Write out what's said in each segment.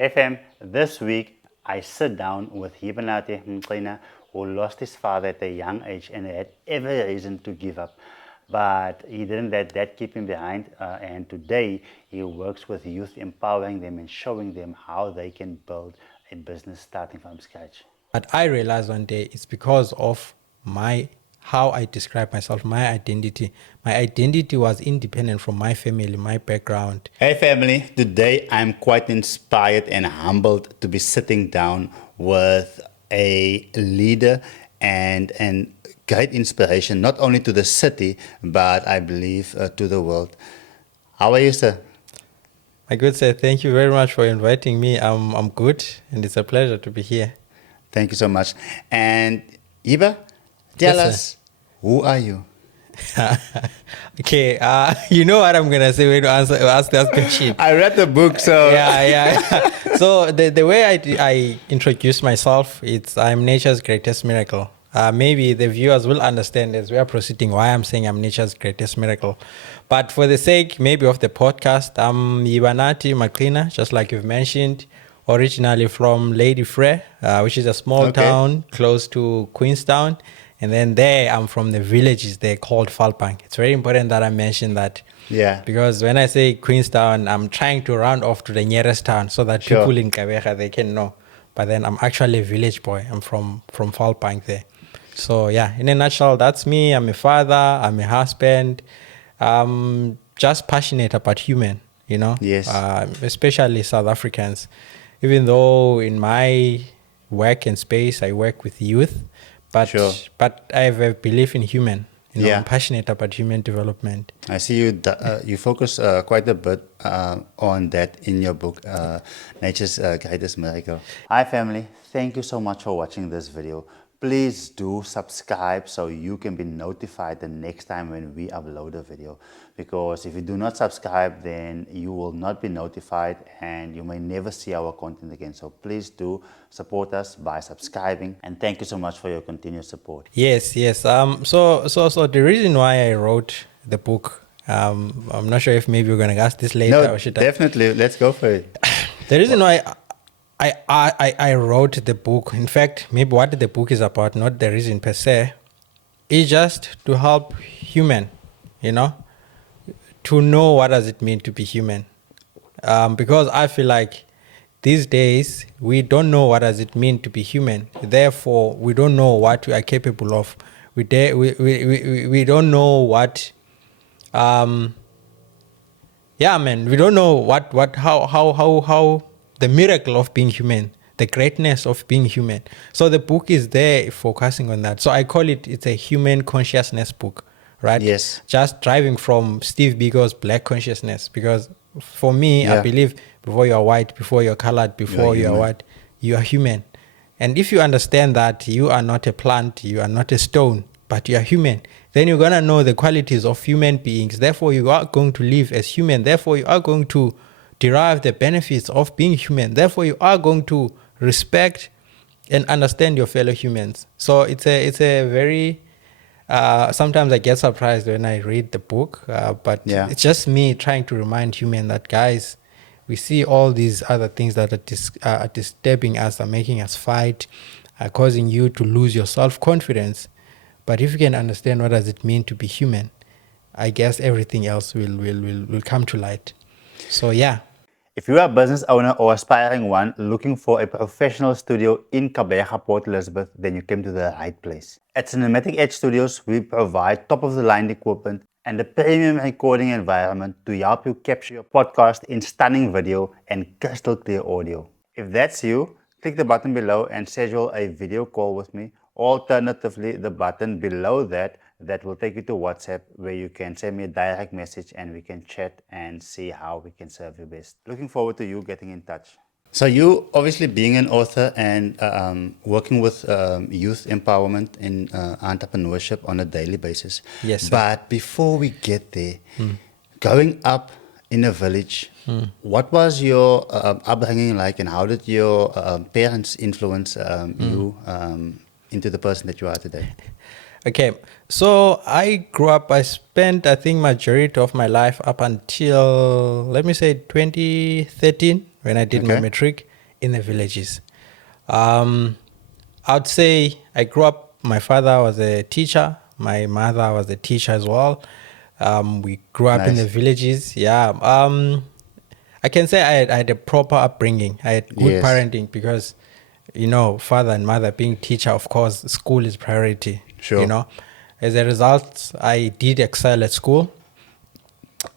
FM, this week I sit down with Yibanathi Maqina, who lost his father at a young age and had every reason to give up. But he didn't let that keep him behind, and today he works with youth, empowering them and showing them how they can build a business starting from scratch. But I realized one day it's because of how I describe myself, my identity. My identity was independent from my family, my background. Hey family, today I'm quite inspired and humbled to be sitting down with a leader and great inspiration, not only to the city, but I believe to the world. How are you, sir? My good sir, thank you very much for inviting me. I'm good, and it's a pleasure to be here. Thank you so much. And Iba, tell Yes, us, who are you? Okay, you know what I'm gonna say when you ask that question. I read the book, so Yeah. So the way I introduce myself, I'm nature's greatest miracle. Maybe the viewers will understand as we are proceeding why I'm saying I'm nature's greatest miracle. But for the sake maybe of the podcast, I'm Yibanathi Maqina, just like you've mentioned, originally from Lady Frere, which is a small town close to Queenstown. And then there, I'm from the villages there called Falpang. It's very important that I mention that. Yeah. Because when I say Queenstown, I'm trying to round off to the nearest town so that people in Kabeja, they can know. But then I'm actually a village boy. I'm from Falpang there. So yeah, in a nutshell, that's me. I'm a father. I'm a husband. Just passionate about human, Yes. especially South Africans. Even though in my work and space, I work with youth, but I have a belief in human. I'm passionate about human development. I see you focus quite a bit on that in your book, Nature's Greatest Miracle. Hi family, thank you so much for watching this video. Please do subscribe so you can be notified the next time when we upload a video. Because if you do not subscribe, then you will not be notified and you may never see our content again. So please do support us by subscribing, and thank you so much for your continued support. Yes. So the reason why I wrote the book, I'm not sure if maybe we're gonna ask this later. No, definitely. Let's go for it. The reason why I wrote the book, in fact, maybe what the book is about, not the reason per se, is just to help human, to know what does it mean to be human. Because I feel like these days we don't know what does it mean to be human. Therefore, we don't know what we are capable of. We don't know what. We don't know how the miracle of being human, the greatness of being human. So the book is there focusing on that. So I call it's a human consciousness book, right? Yes. Just driving from Steve Biko's Black Consciousness, because for me, I believe before you're white, before you're colored, before you're what, you are human. And if you understand that you are not a plant, you are not a stone, but you are human, then you're going to know the qualities of human beings. Therefore, you are going to live as human. Therefore, you are going to derive the benefits of being human. Therefore, you are going to respect and understand your fellow humans. So it's a very sometimes I get surprised when I read the book, but it's just me trying to remind human that, guys, we see all these other things that are disturbing us, are making us fight, are causing you to lose your self-confidence. But if you can understand what does it mean to be human, I guess everything else will come to light. So yeah. If you are a business owner or aspiring one looking for a professional studio in Kabeja, Port Elizabeth, then you came to the right place. At Cinematic Edge Studios, we provide top-of-the-line equipment and a premium recording environment to help you capture your podcast in stunning video and crystal clear audio. If that's you, click the button below and schedule a video call with me. Alternatively, the button below that will take you to WhatsApp, where you can send me a direct message and we can chat and see how we can serve you best. Looking forward to you getting in touch. So you obviously being an author and working with youth empowerment and entrepreneurship on a daily basis. Yes, sir. But before we get there, growing up in a village, what was your upbringing like, and how did your parents influence you into the person that you are today? Okay, so I grew up, I spent, I think, majority of my life up until, let me say, 2013, when I did my matric in the villages. I'd say I grew up, my father was a teacher, my mother was a teacher as well. We grew up in the villages. Yeah. I can say I had a proper upbringing. I had good parenting because, father and mother being teacher, of course, school is priority. Sure. As a result, I did excel at school.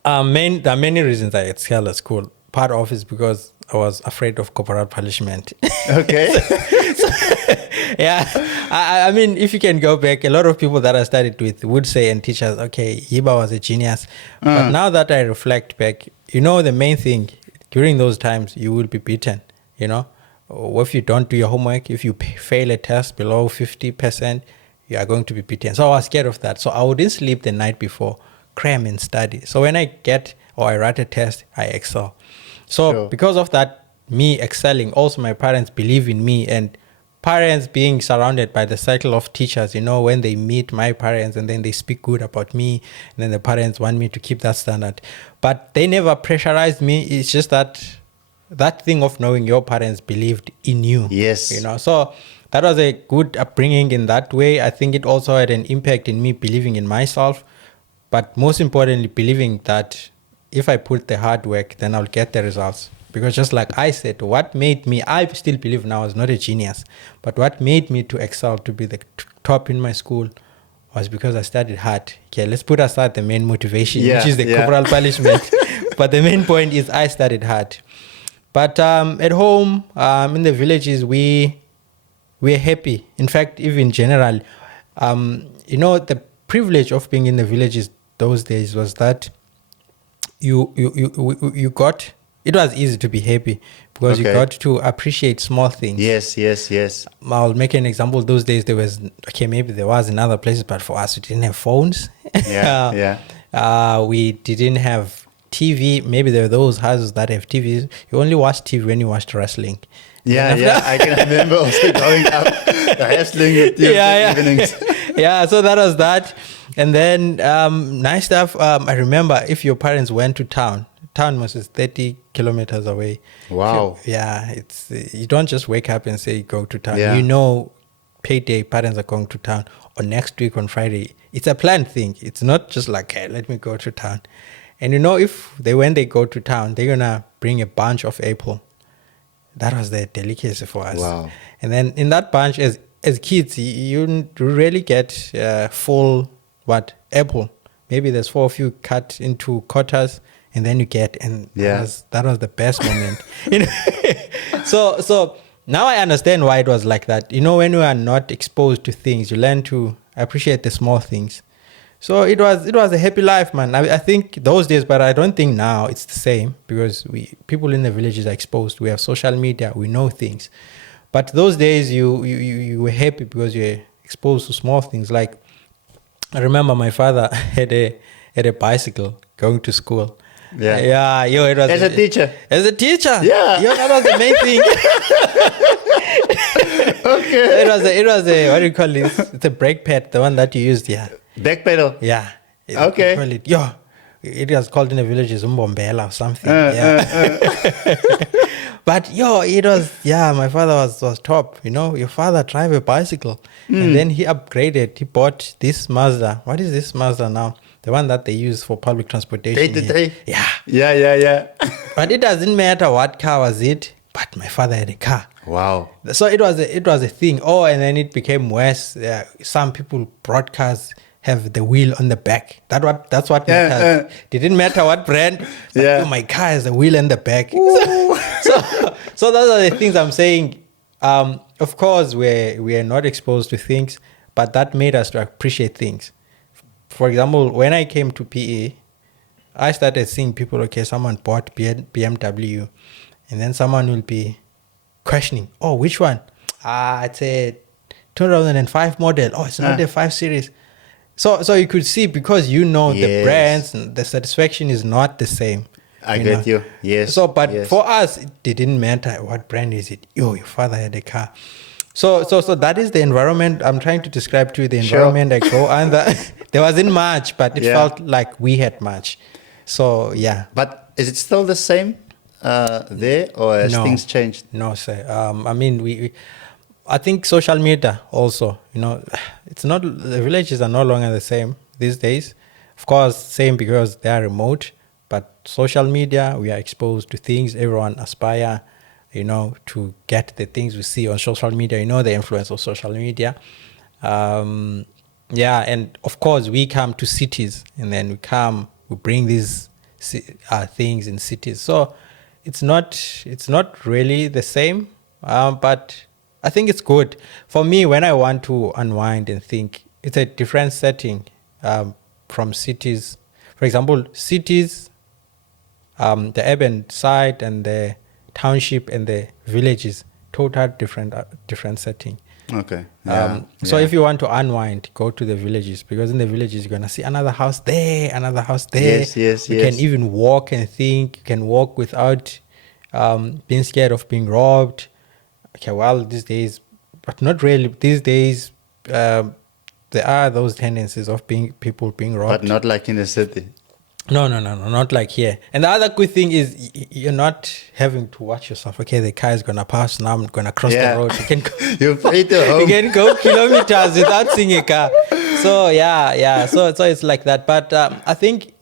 There are many reasons I excelled at school. Part of is because I was afraid of corporal punishment. Okay. Yeah. I mean, if you can go back, a lot of people that I studied with would say, and teachers, okay, Yiba was a genius. But now that I reflect back, the main thing, during those times, you will be beaten, If you don't do your homework, if you fail a test below 50%, you are going to be beaten. So I was scared of that. So I wouldn't sleep the night before, cram and study. So when I write a test, I excel. So because of that, me excelling, also my parents believe in me, and parents being surrounded by the cycle of teachers, when they meet my parents and then they speak good about me, and then the parents want me to keep that standard. But they never pressurized me. It's just that thing of knowing your parents believed in you. Yes. So that was a good upbringing in that way. I think it also had an impact in me believing in myself, but most importantly, believing that if I put the hard work, then I'll get the results. Because just like I said, what made me, I still believe now I was not a genius, but what made me to excel, to be the top in my school, was because I studied hard. Okay, let's put aside the main motivation, which is the corporal punishment. But the main point is I studied hard. But at home, in the villages, we're happy. In fact, even general, the privilege of being in the villages those days was that you got, it was easy to be happy because you got to appreciate small things. Yes. I'll make an example. Those days maybe there was in other places, but for us, we didn't have phones. We didn't have TV. Maybe there were those houses that have TVs. You only watched TV when you watched wrestling. I can remember also growing up wrestling with you evenings. So that was that. And then nice stuff. I remember if your parents went to town was 30 kilometers away. Wow. It's you don't just wake up and say go to town. Payday, parents are going to town, or next week on Friday. It's a planned thing. It's not just like, hey, let me go to town. And when they go to town, they're gonna bring a bunch of apple. That was the delicacy for us. Wow. And then in that bunch, as kids, you really get full apple. Maybe there's 4 of you cut into quarters, and then you get, and that was the best moment. So now I understand why it was like that. When you are not exposed to things, you learn to appreciate the small things. So it was a happy life, man. I think those days, but I don't think now it's the same, because people in the villages are exposed. We have social media, we know things. But those days you were happy because you were exposed to small things. Like I remember my father had a bicycle going to school. It was as a teacher. That was the main thing. Okay. It was a what do you call it? It's a brake pad, the one that you used. Back pedal. Okay. Call it, it was called in the villages umbombela or something. But it was my father was top. Your father drive a bicycle, and then he upgraded. He bought this Mazda. What is this Mazda now? The one that they use for public transportation. 83. Yeah. But it doesn't matter what car was it. But my father had a car. Wow. So it was a thing. Oh, and then it became worse. Some people brought cars have the wheel on the back. That's what matters. It didn't matter what brand. But my car has the wheel on the back. So those are the things I'm saying. Of course, we are not exposed to things, but that made us to appreciate things. For example, when I came to PE, I started seeing people, someone bought BMW, and then someone will be questioning, oh, which one? It's a 2005 model. Oh, it's not a 5 Series. So you could see, because the brands, the satisfaction is not the same. I get you. Yes. So, but for us, it didn't matter what brand is it. Your father had a car. So that is the environment I'm trying to describe to you, the Sure. environment I go under. There wasn't much, but it Yeah. felt like we had much. So yeah. But is it still the same there, or has No. things changed? No, sir. I mean, I think social media also, it's not, the villages are no longer the same these days. Of course, same because they are remote, but social media, we are exposed to things. Everyone aspire, to get the things we see on social media, the influence of social media. And of course, we come to cities, and then we bring these things in cities. So it's not really the same, but I think it's good. For me, when I want to unwind and think, it's a different setting from cities. For example, cities, the urban side and the township and the villages, total different setting. Okay. So if you want to unwind, go to the villages, because in the villages you're gonna see another house there, another house there. Yes. You can even walk and think. You can walk without being scared of being robbed. Okay, well, these days, but not really. These days, there are those tendencies of people being robbed. But not like in the city. No, not like here. And the other good thing is you're not having to watch yourself. Okay, the car is gonna pass. Now I'm gonna cross the road. You can go, You're free to home. you can go kilometers without seeing a car. So yeah. So it's like that. But I think,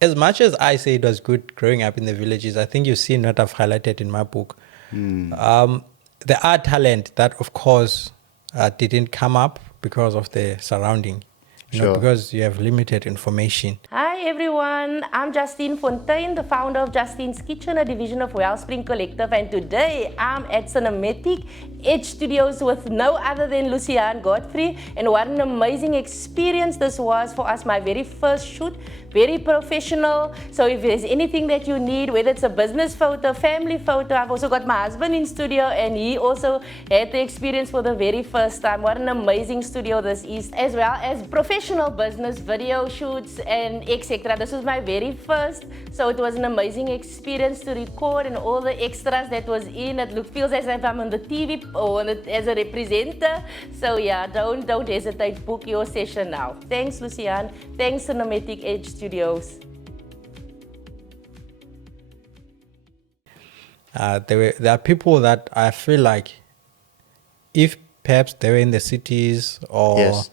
as much as I say it was good growing up in the villages, I think you've seen what I've highlighted in my book. There are talent that, of course, didn't come up because of the surrounding. Sure. Because you have limited information. Hi everyone, I'm Justine Fontaine, the founder of Justine's Kitchen, a division of Wellspring Collective, and today I'm at Cinematic Edge Studios with no other than Luciaan Godfrey, and what an amazing experience this was for us, my very first shoot, very professional. So if there's anything that you need, whether it's a business photo, family photo, I've also got my husband in studio and he also had the experience for the very first time. What an amazing studio this is, as well as professional business video shoots and etc. This was my very first, so it was an amazing experience to record, and all the extras that was in it feels as if I'm on the TV or as a representative. So yeah, don't hesitate, book your session now. Thanks Luciaan, thanks Cinematic Edge Studios. There are people that I feel like, if perhaps they were in the cities or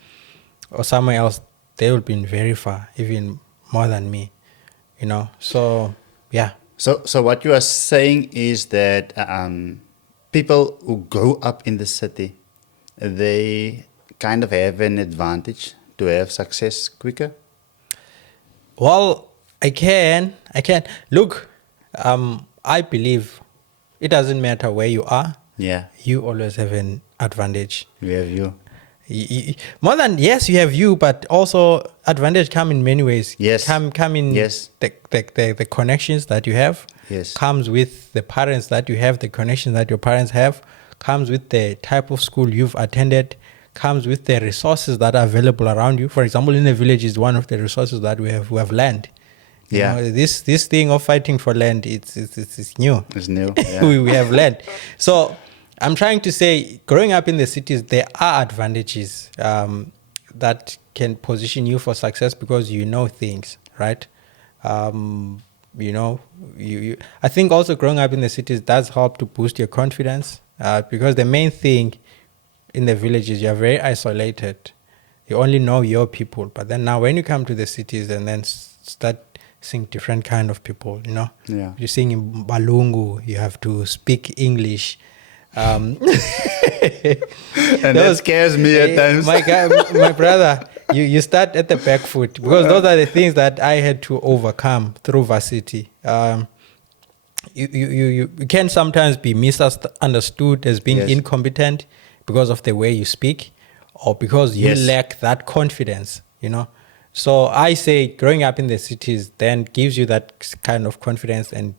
somewhere else, they would be very far, even more than me, So yeah. So what you are saying is that people who grow up in the city, they kind of have an advantage to have success quicker? Well, I can. Look, I believe it doesn't matter where you are. Yeah. You always have an advantage. We have you. More than, yes, you have you, but also advantage come in many ways. Yes. Come in the connections that you have. Yes. Comes with the parents that you have, the connections that your parents have. Comes with the type of school you've attended. Comes with the resources that are available around you. For example, in the village is one of the resources that we have land. This thing of fighting for land, it's new. It's new. Yeah. we have land. So I'm trying to say, growing up in the cities, there are advantages that can position you for success because you know things, right? I think also growing up in the cities does help to boost your confidence because the main thing in the villages, you're very isolated. You only know your people. But then now when you come to the cities and then start seeing different kind of people, Yeah. You're seeing in Balungu, you have to speak English. And that scares me at times. My brother, you start at the back foot because those are the things that I had to overcome through varsity. You can sometimes be misunderstood as being incompetent because of the way you speak or because you lack that confidence, So I say growing up in the cities then gives you that kind of confidence, and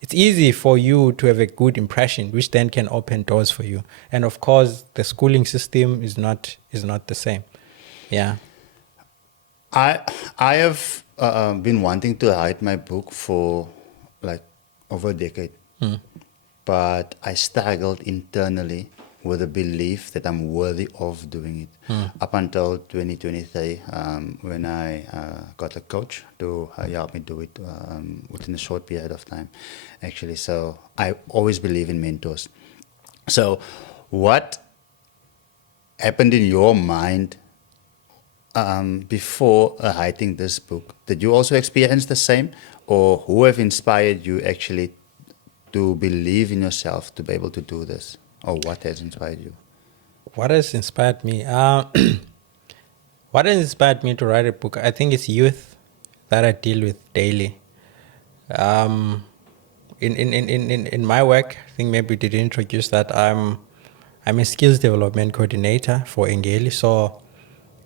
it's easy for you to have a good impression, which then can open doors for you. And of course, the schooling system is not the same. Yeah. I have been wanting to write my book for like over a decade, but I struggled internally with the belief that I'm worthy of doing it. Up until 2023, when I got a coach to help me do it within a short period of time, actually. So I always believe in mentors. So what happened in your mind before writing this book? Did you also experience the same? Or who have inspired you actually to believe in yourself to be able to do this? Or what has inspired you? What has inspired me? What has inspired me to write a book? I think it's youth that I deal with daily. In my work, I think maybe we did introduce that I'm a skills development coordinator for Engeli. So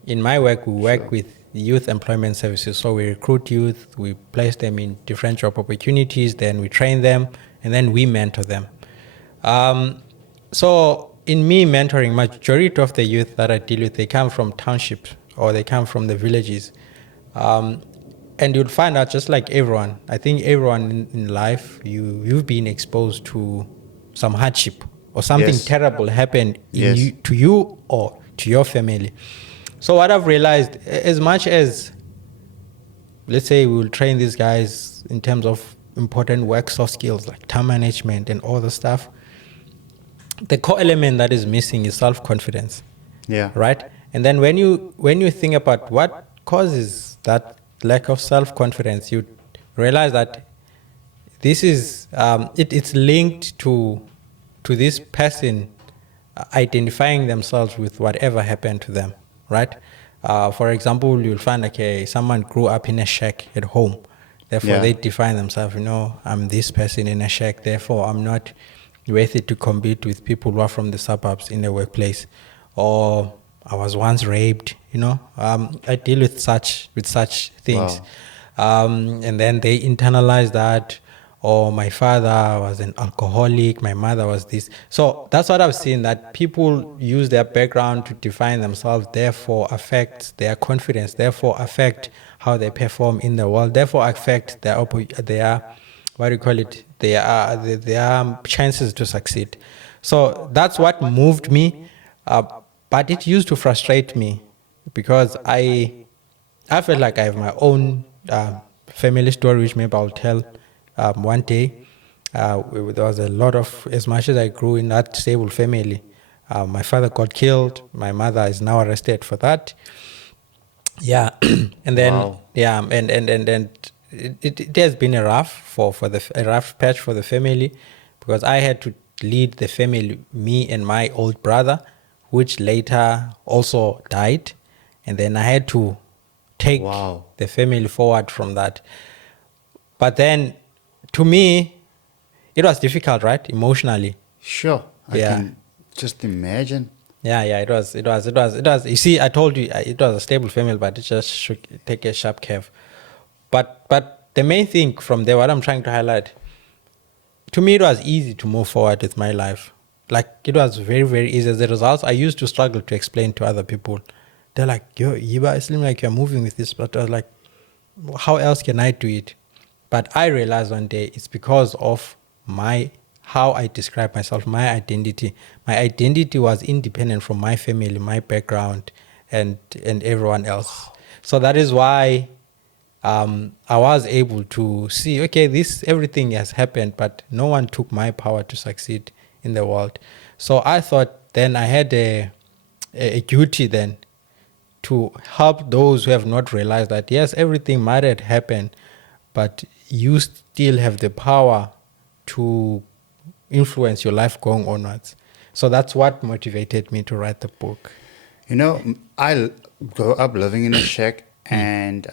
in my work, we work with youth employment services. So we recruit youth, we place them in different job opportunities, then we train them, and then we mentor them. So in me mentoring, majority of the youth that I deal with, they come from townships or they come from the villages. And you'll find out, just like everyone, I think everyone in life, you've been exposed to some hardship or something terrible happened to you or to your family. So what I've realized, as much as, let's say, we'll train these guys in terms of important work soft skills like time management and all the stuff, the core element that is missing is self-confidence. Yeah. Right? And then when you think about what causes that lack of self-confidence, you realize that this is it's linked to this person identifying themselves with whatever happened to them, right? For example, you'll find someone grew up in a shack at home, therefore they define themselves, I'm this person in a shack, therefore I'm not worth it to compete with people who are from the suburbs in the workplace. Or I was once raped, I deal with such things. Wow. And then they internalize that, or my father was an alcoholic, my mother was this. So that's what I've seen, that people use their background to define themselves, therefore affects their confidence, therefore affect how they perform in the world, therefore affect their chances to succeed. So that's what moved me. But it used to frustrate me because I felt like I have my own family story, which maybe I'll tell one day. There was a lot of, as much as I grew in that stable family, my father got killed. My mother is now arrested for that. Yeah, and then and it has been a rough patch for the family, because I had to lead the family, me and my old brother, which later also died, and then I had to take the family forward from that. But then, to me, it was difficult, right? Emotionally. Sure, I can just imagine. Yeah, it was. You see, I told you it was a stable family, but it just should take a sharp curve. But the main thing from there, what I'm trying to highlight, to me, it was easy to move forward with my life. Like, it was very, very easy. As a result, I used to struggle to explain to other people. They're like, yo, Yiba, it seems like you're moving with this. But I was like, how else can I do it? But I realized one day it's because of how I describe myself, my identity. My identity was independent from my family, my background, and everyone else. So that is why I was able to see, everything has happened, but no one took my power to succeed in the world. So I thought then I had a duty then to help those who have not realized that, yes, everything might have happened, but you still have the power to influence your life going onwards. So that's what motivated me to write the book. I grew up living in a shack, and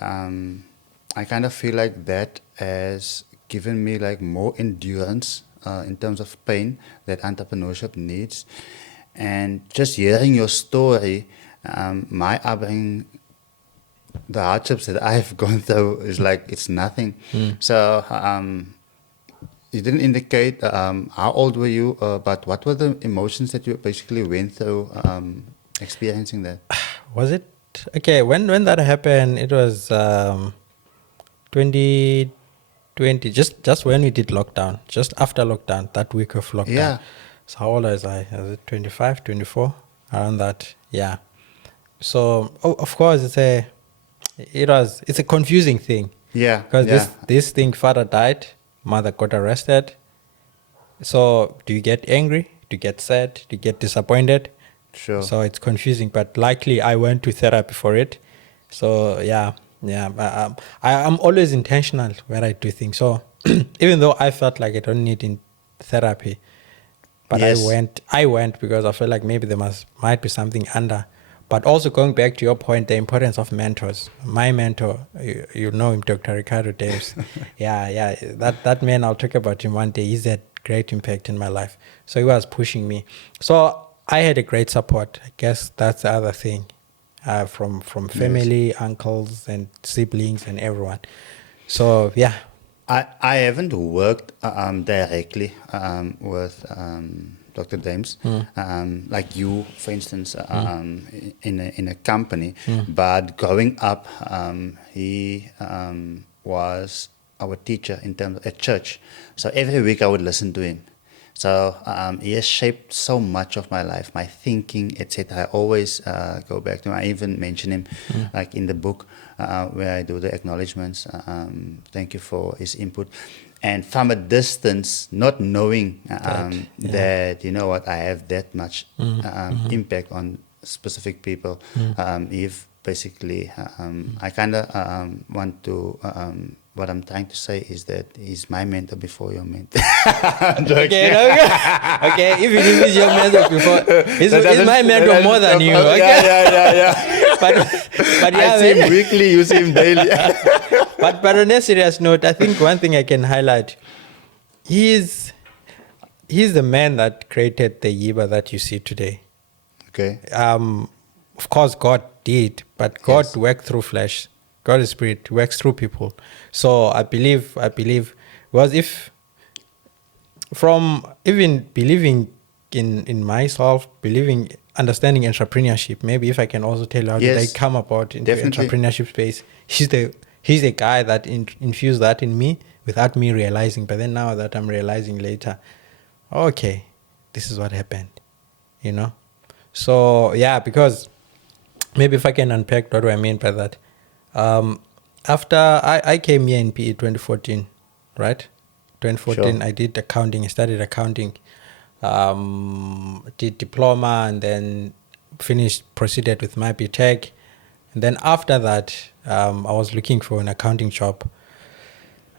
I kind of feel like that has given me like more endurance in terms of pain that entrepreneurship needs. And just hearing your story, my upbringing, the hardships that I've gone through is like, it's nothing. So you didn't indicate how old were you, but what were the emotions that you basically went through experiencing that? Was it? Okay, when that happened, it was 2020, just when we did lockdown, just after lockdown, that week of lockdown. Yeah. So how old was I? Was it 25, 24? Around that, yeah. So of course it's a confusing thing. Yeah. Because this thing, father died, mother got arrested. So do you get angry? Do you get sad? Do you get disappointed? Sure. So it's confusing, but likely I went to therapy for it. So yeah. I'm always intentional when I do things. So even though I felt like I don't need in therapy, but Yes. I went because I felt like maybe there might be something under. But also going back to your point, the importance of mentors. My mentor, you know him, Dr. Ricardo Davis. yeah. That man, I'll talk about him one day. He's had great impact in my life. So he was pushing me. So I had a great support. I guess that's the other thing. From family, yes, uncles and siblings and everyone. So yeah. I haven't worked directly with Dr. James, like you, for instance, in a company. But growing up, he was our teacher in terms at church. So every week I would listen to him. So he has shaped so much of my life, my thinking, etc. I always go back to him. I even mention him, like in the book where I do the acknowledgements. Thank you for his input. And from a distance, not knowing that, you know what, I have that much impact on specific people. If basically, I kind of want to... what I'm trying to say is that he's my mentor before your mentor. Okay. Even if he's your mentor before, he's my mentor more than you. Okay? Yeah. but yeah, I see him weekly, you see him daily. but on a serious note, I think one thing I can highlight, he's the man that created the Yiba that you see today. Okay. Of course, God did, but God worked through flesh. God is spirit, works through people. So I believe was if from even believing in myself, understanding entrepreneurship, maybe if I can also tell you how did I come about into entrepreneurship space. He's the guy that infused that in me without me realizing. But then now that I'm realizing later, okay, this is what happened, you know? So yeah, because maybe if I can unpack what do I mean by that. After I came here in PE 2014, right? 2014, sure. I did accounting. I studied accounting, did diploma, and then proceeded with my BTech. And then after that, I was looking for an accounting job.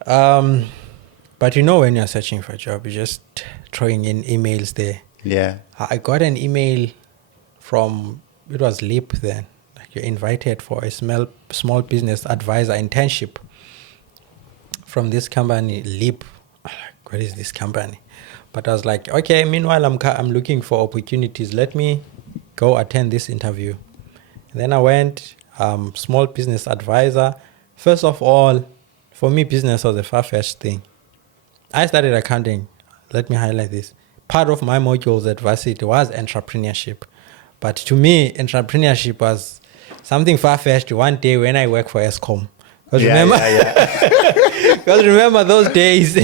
But you know, when you're searching for a job, you're just throwing in emails there. Yeah. I got an email from, it was LEAP then. You're invited for a small business advisor internship from this company, Leap. What is this company? But I was like, okay, meanwhile, I'm looking for opportunities. Let me go attend this interview. And then I went, small business advisor. First of all, for me, business was a far-fetched thing. I studied accounting. Let me highlight this. Part of my modules at varsity was entrepreneurship. But to me, entrepreneurship was something far-fetched one day when I work for Eskom. Because remember those days,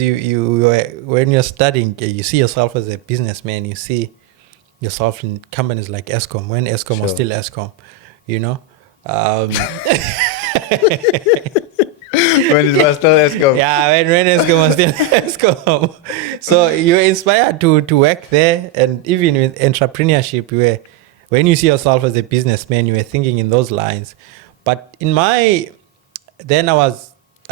you when you're studying, you see yourself as a businessman. You see yourself in companies like Eskom, when Eskom was still Eskom, you know. When it was still Eskom. Yeah, when Eskom was still Eskom. So you're inspired to work there, and even with entrepreneurship, when you see yourself as a businessman, you were thinking in those lines. But I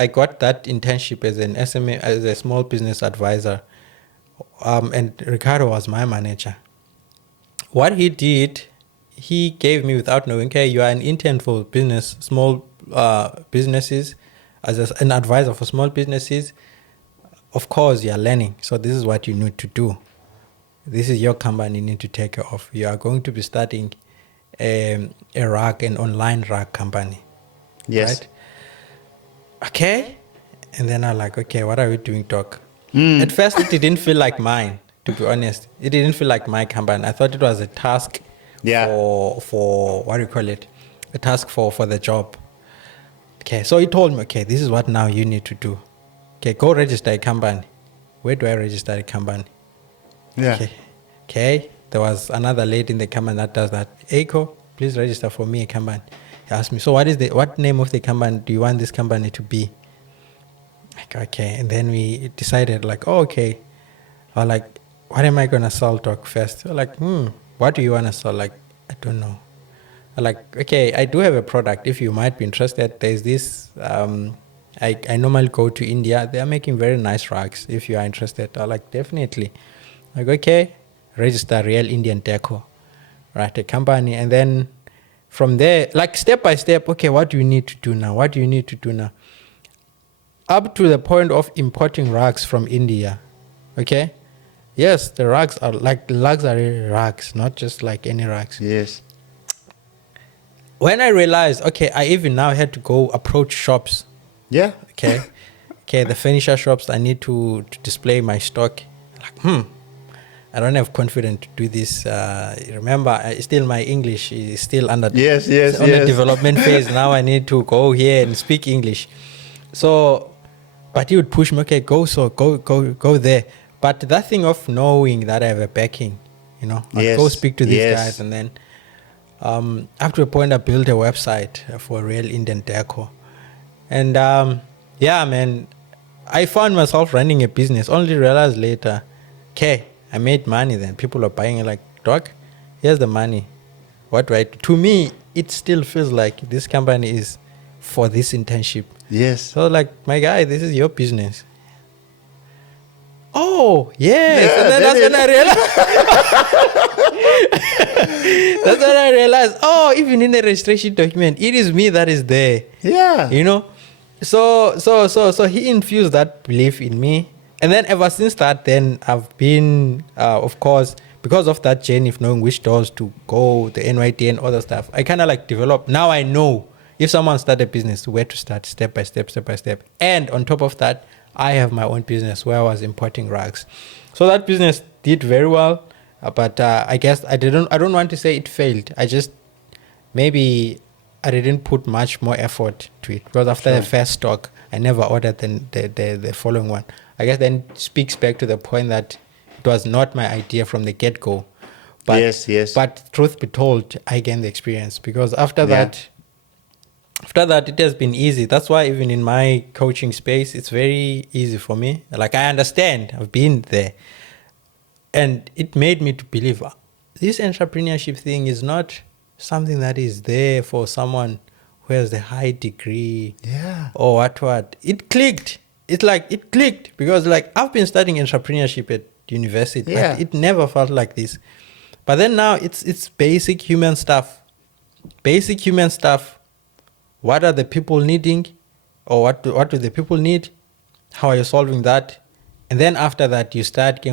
got that internship as an SMA, as a small business advisor, and Ricardo was my manager. What he did, he gave me without knowing, okay, you are an intern for small businesses, as an advisor for small businesses. Of course, you are learning. So this is what you need to do. This is your company you need to take care of. You are going to be starting an online rug company. Yes. Right? Okay. And then I'm like, okay, what are we doing, Doc? At first, it didn't feel like mine, to be honest. It didn't feel like my company. I thought it was a task for what do you call it? A task for the job. Okay, so he told me, okay, this is what now you need to do. Okay, go register a company. Where do I register a company? Yeah. Okay. There was another lady in the company that does that. Eiko, please register for me a company. He asked me, so what name of the company do you want this company to be? Like, okay. And then we decided like, oh, okay. Or like, what am I going to sell, Doc, first? We're like, what do you want to sell? Like, I don't know. Like, okay, I do have a product. If you might be interested, there's this, I normally go to India. They are making very nice rugs. If you are interested, I'm like, definitely. Like, okay, register Real Indian Deco, right? A company. And then from there, like step by step, okay, what do you need to do now? What do you need to do now? Up to the point of importing rugs from India, okay? Yes, the rugs are like luxury rugs, not just like any rugs. Yes. When I realized, okay, I even now had to go approach shops. Yeah. Okay. The furniture shops, I need to display my stock. Like, I don't have confidence to do this. Remember, still my English is still under the development phase. Now I need to go here and speak English. So, but he would push me, okay, go there. But that thing of knowing that I have a backing, like go speak to these guys. And then up to a point, I built a website for Real Indian Deco. And yeah, man, I found myself running a business. Only realized later, okay, I made money then. People are buying it like, Doc, here's the money. What do I do? To me, it still feels like this company is for this internship. Yes. So like, my guy, this is your business. Oh, yes. Yeah, And then that's when I realized. That's when I realized, oh, even in the registration document, it is me that is there. Yeah. So he infused that belief in me. And then ever since that, then I've been, of course, because of that journey of knowing which doors to go, the NYT and other stuff, I kind of like developed. Now I know if someone started a business, where to start step by step. And on top of that, I have my own business where I was importing rugs. So that business did very well. But I guess I don't want to say it failed. Maybe I didn't put much more effort to it. Because after the first stock, I never ordered the following one. I guess then speaks back to the point that it was not my idea from the get-go. But, yes. But truth be told, I gained the experience. Because after that, it has been easy. That's why even in my coaching space, it's very easy for me. Like, I understand. I've been there. And it made me to believe this entrepreneurship thing is not something that is there for someone who has the high degree. Yeah. Or what. It clicked. It's like, it clicked. Because, like, I've been studying entrepreneurship at university. Yeah. Like, it never felt like this. But then now, it's basic human stuff. What are the people needing? Or what do the people need? How are you solving that? And then after that, you start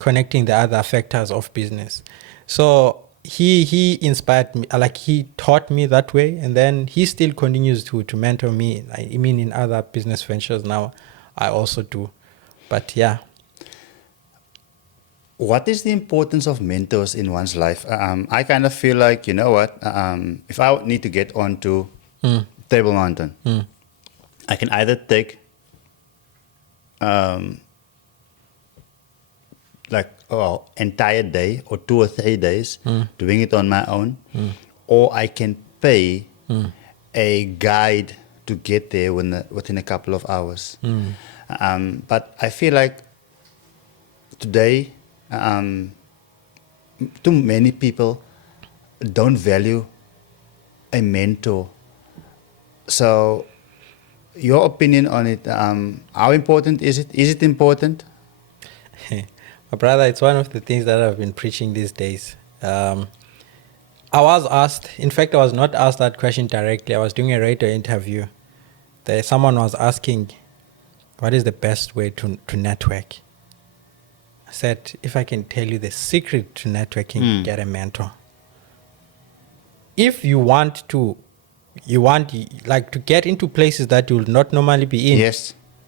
connecting the other factors of business. So he inspired me, like he taught me that way. And then he still continues to mentor me. I mean, in other business ventures now, I also do. But yeah. What is the importance of mentors in one's life? I kind of feel like, you know what, if I need to get onto Table Mountain, I can either take entire day or 2 or 3 days doing it on my own, or I can pay a guide to get there within a couple of hours. But I feel like today, too many people don't value a mentor. So, your opinion on it, how important is it? Is it important? My brother, it's one of the things that I've been preaching these days. I was asked, in fact, I was not asked that question directly. I was doing a radio interview. Someone was asking, what is the best way to network? I said, if I can tell you the secret to networking, get a mentor. If you want to get into places that you will not normally be in,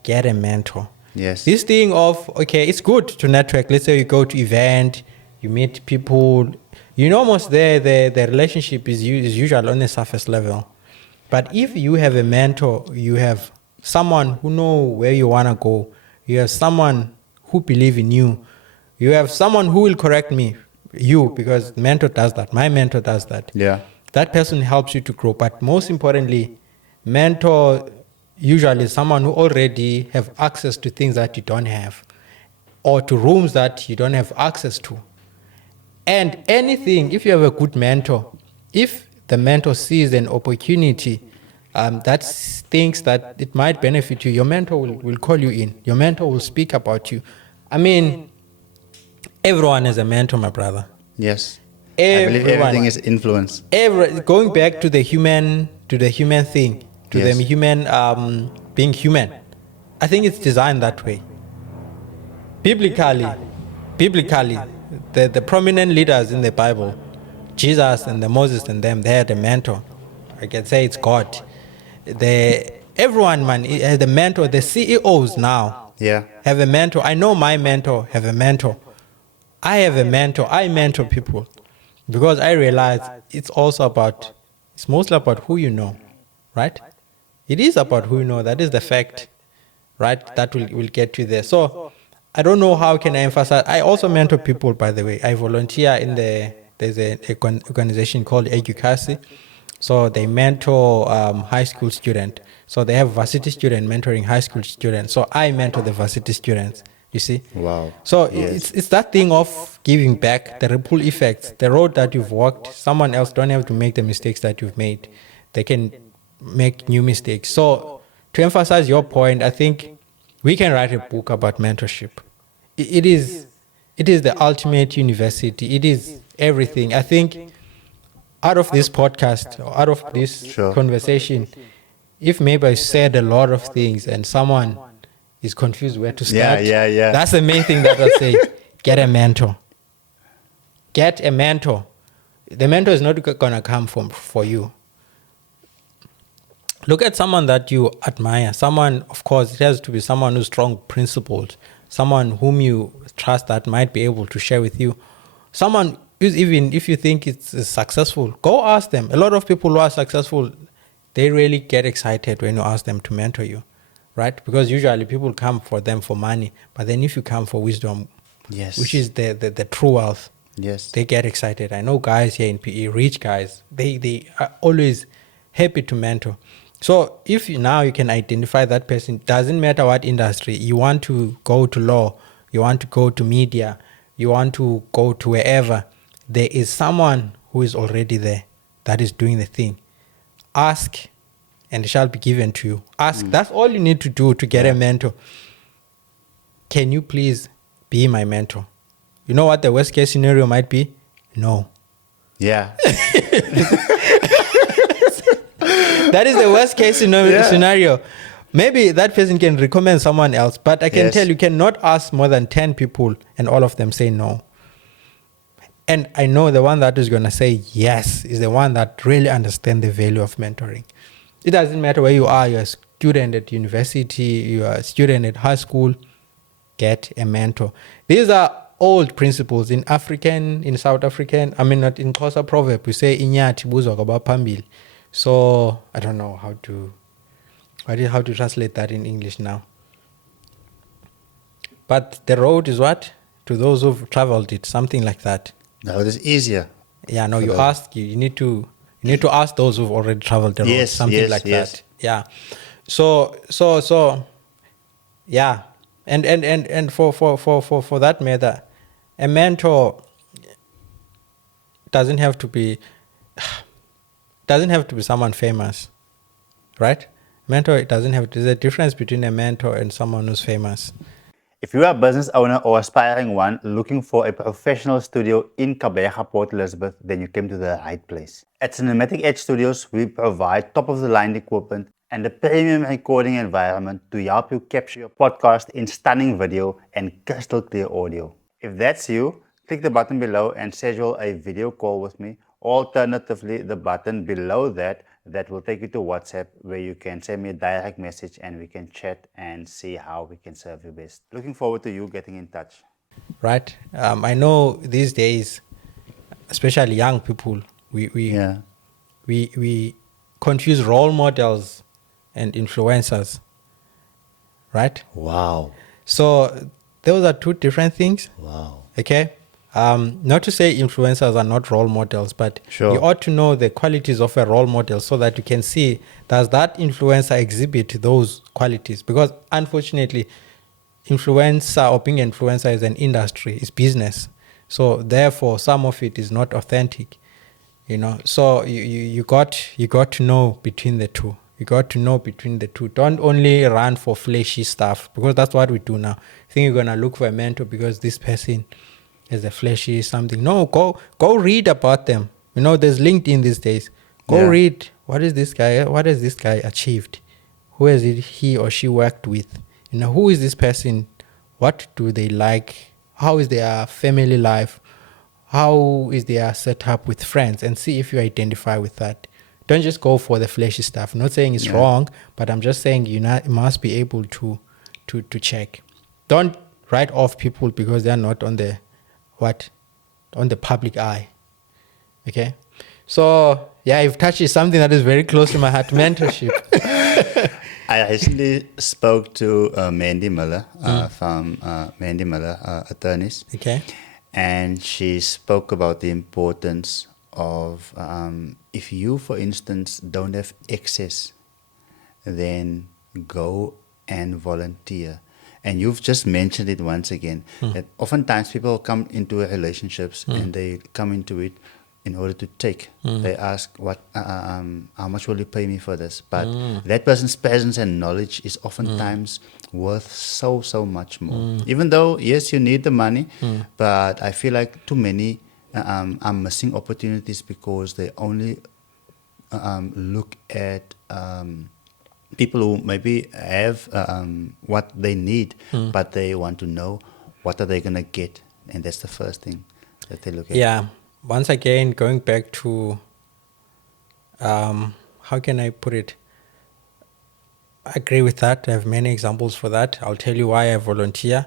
get a mentor. Yes. This thing of, okay, it's good to network. Let's say you go to event, you meet people, almost there, the relationship is usual on the surface level. But if you have a mentor, you have someone who know where you want to go, you have someone who believe in you, You have someone who will correct me, you, because mentor does that. My mentor does that. Yeah. That person helps you to grow. But most importantly, mentor usually is someone who already have access to things that you don't have, or to rooms that you don't have access to. And anything, if you have a good mentor, if the mentor sees an opportunity that thinks that it might benefit you, your mentor will call you in. Your mentor will speak about you. I mean, everyone is a mentor, my brother. Yes. Everyone. I believe everything is influence. Going back to the human thing, to Yes. the human being human, I think it's designed that way. Biblically, the prominent leaders in the Bible, Jesus and the Moses and them, they had a mentor. I can say it's God. Everyone, man, has a mentor. The CEOs now have a mentor. I know my mentor have a mentor. I have a mentor. I mentor people because I realize it's mostly about who you know, right? It is about who you know. That is the fact, right? That will get you there. So I don't know how can I emphasize. I also mentor people, by the way. I volunteer in there's an organization called Educasi. So they mentor high school students. So they have varsity student mentoring high school students. So I mentor the varsity students, you see. Wow. So it's that thing of giving back, the ripple effects, the road that you've walked. Someone else don't have to make the mistakes that you've made. They can make new mistakes. So to emphasize your point, I think we can write a book about mentorship. It is the ultimate university. It is everything. I think out of this podcast, or out of this conversation, if maybe I said a lot of things and someone is confused where to start, that's the main thing that I say. Get a mentor. Get a mentor. The mentor is not going to come for you. Look at someone that you admire. Someone, of course, it has to be someone who's strong principled, someone whom you trust that might be able to share with you. Someone who's, even if you think it's successful, go ask them. A lot of people who are successful, they really get excited when you ask them to mentor you, right? Because usually people come for them for money, but then if you come for wisdom, which is the true wealth, they get excited. I know guys here in PE, rich guys, they are always happy to mentor. So if you can identify that person, doesn't matter what industry, you want to go to law, you want to go to media, you want to go to wherever, there is someone who is already there that is doing the thing. Ask and it shall be given to you. Ask. That's all you need to do to get a mentor. Can you please be my mentor? You know what the worst case scenario might be? No. Yeah. That is the worst case scenario. Maybe that person can recommend someone else, but I can tell you cannot ask more than 10 people and all of them say no. And I know the one that is going to say yes is the one that really understands the value of mentoring. It doesn't matter where you are. You're a student at university, you're a student at high school, get a mentor. These are old principles in South African, not in Xhosa proverb, we say inyathi buzwa kwabaphambili. So I don't know how to translate that in English now. But the road is what? To those who've traveled it, something like that. No, it is easier. Yeah, no, you need to ask those who've already traveled the road, something like that. Yeah. So yeah. And for that matter, a mentor doesn't have to be someone famous, right? Mentor, there's a difference between a mentor and someone who's famous. If you are a business owner or aspiring one looking for a professional studio in Kabega, Port Elizabeth, then you came to the right place. At Cinematic Edge Studios, we provide top-of-the-line equipment and a premium recording environment to help you capture your podcast in stunning video and crystal clear audio. If that's you, click the button below and schedule a video call with me. Alternatively, the button below that will take you to WhatsApp, where you can send me a direct message and we can chat and see how we can serve you best. Looking forward to you getting in touch. Right. I know these days, especially young people, we confuse role models and influencers. Right? Wow. So those are two different things. Wow. Okay. Not to say influencers are not role models, but Sure. you ought to know the qualities of a role model so that you can see, does that influencer exhibit those qualities? Because unfortunately, influencer or being influencer is an industry, it's business. So therefore, some of it is not authentic. So you got to know between the two. You got to know between the two. Don't only run for flashy stuff, because that's what we do now. I think you're gonna look for a mentor because this person is a flashy something. No, go read about them. There's LinkedIn these days. Go read what has this guy achieved? Who has he or she worked with? Who is this person? What do they like? How is their family life? How is their setup with friends? And see if you identify with that. Don't just go for the flashy stuff. I'm not saying it's wrong, but I'm just saying you must be able to check. Don't write off people because they're not on the public eye. Okay? So, you've touched something that is very close to my heart, mentorship. I recently spoke to Mandy Miller from Mandy Miller Attorneys. Okay. And she spoke about the importance of if you, for instance, don't have access, then go and volunteer. And you've just mentioned it once again, that oftentimes people come into relationships and they come into it in order to take. They ask, how much will you pay me for this? But that person's presence and knowledge is oftentimes worth so much more. Even though, yes, you need the money, but I feel like too many are missing opportunities because they only look at people who maybe have what they need, but they want to know what are they going to get. And that's the first thing that they look at. Yeah. Once again, going back to, how can I put it? I agree with that. I have many examples for that. I'll tell you why I volunteer.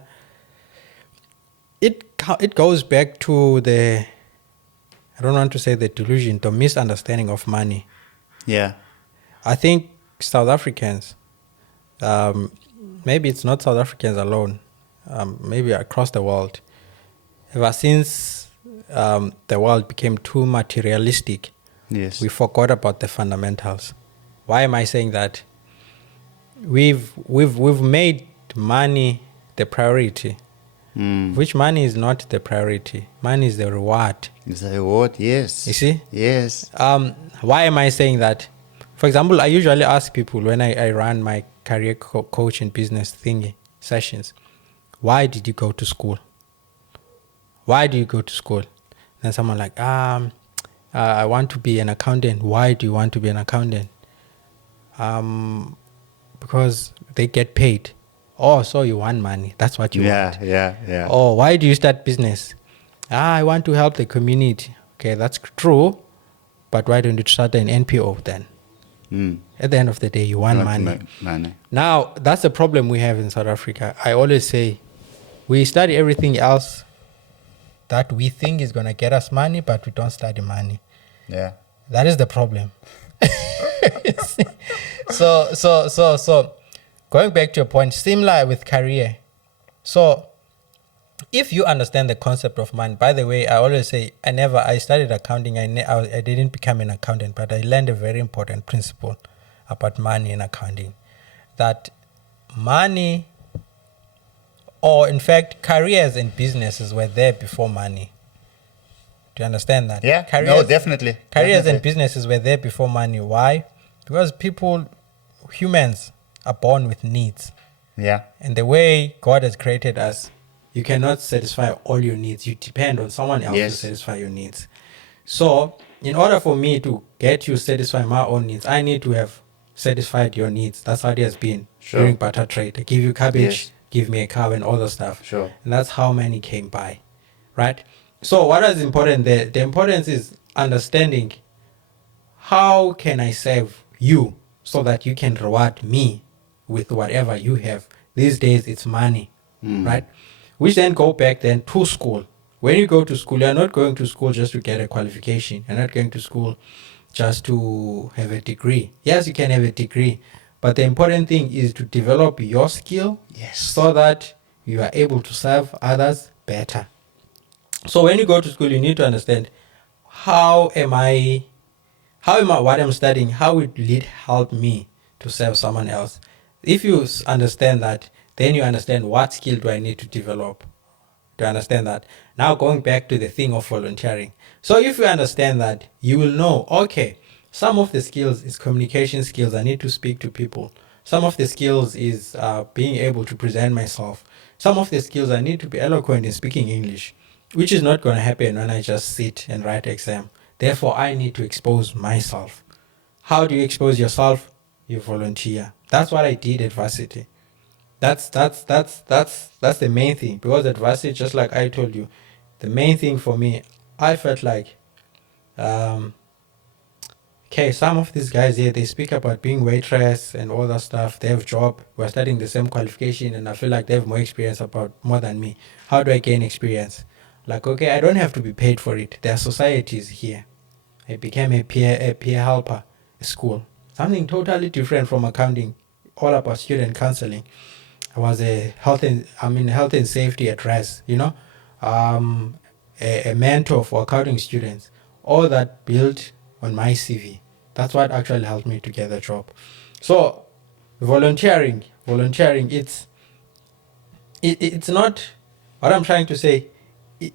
It goes back to I don't want to say the delusion, the misunderstanding of money. Yeah. I think South Africans, maybe it's not South Africans alone, maybe across the world, ever since the world became too materialistic, Yes. we forgot about the fundamentals. Why am I saying that? We've made money the priority, which money is not the priority. Money is the reward. It's a reward, yes. You see? Yes. Why am I saying that? For example, I usually ask people when I run my career coach and business thingy sessions, why did you go to school? Why do you go to school? Then someone like, I want to be an accountant. Why do you want to be an accountant? Because they get paid. Oh, so you want money. That's what you want. Yeah. Oh, why do you start business? I want to help the community. Okay, that's true. But why don't you start an NPO then? At the end of the day, you want money. Now, that's the problem we have in South Africa. I always say, we study everything else that we think is going to get us money, but we don't study money. Yeah. That is the problem. So going back to your point, similar with career. So if you understand the concept of money, by the way, I always say, I studied accounting. I didn't become an accountant, but I learned a very important principle about money in accounting. That money, or in fact, careers and businesses were there before money. Do you understand that? Yeah, definitely. Careers and businesses were there before money. Why? Because humans are born with needs. Yeah. And the way God has created us, you cannot satisfy all your needs. You depend on someone else to satisfy your needs. So, in order for me to get you satisfy my own needs, I need to have satisfied your needs. That's how it has been during barter trade. I give you cabbage, give me a cow and all the stuff. Sure. And that's how money came by, right? So what is important there? The importance is understanding how can I serve you so that you can reward me with whatever you have. These days it's money, right? Which then go back then to school. When you go to school, you're not going to school just to get a qualification. You're not going to school just to have a degree. Yes, you can have a degree, but the important thing is to develop your skill so that you are able to serve others better. So when you go to school, you need to understand what I'm studying, how will it help me to serve someone else. If you understand that, then you understand what skill do I need to develop to understand that. Now going back to the thing of volunteering. So if you understand that, you will know, okay, some of the skills is communication skills. I need to speak to people. Some of the skills is being able to present myself. Some of the skills I need to be eloquent in speaking English, which is not going to happen when I just sit and write exam. Therefore, I need to expose myself. How do you expose yourself? You volunteer. That's what I did at varsity. That's the main thing. Because at varsity, just like I told you, the main thing for me, I felt like, okay, some of these guys here, they speak about being waitress and all that stuff. They have job. We're studying the same qualification, and I feel like they have more experience more than me. How do I gain experience? Like, okay, I don't have to be paid for it. There are societies here. I became a peer helper at school. Something totally different from accounting, all about student counseling. I was health and safety at RES, a mentor for accounting students. All that built on my CV. That's what actually helped me to get a job. So volunteering, it's not what I'm trying to say.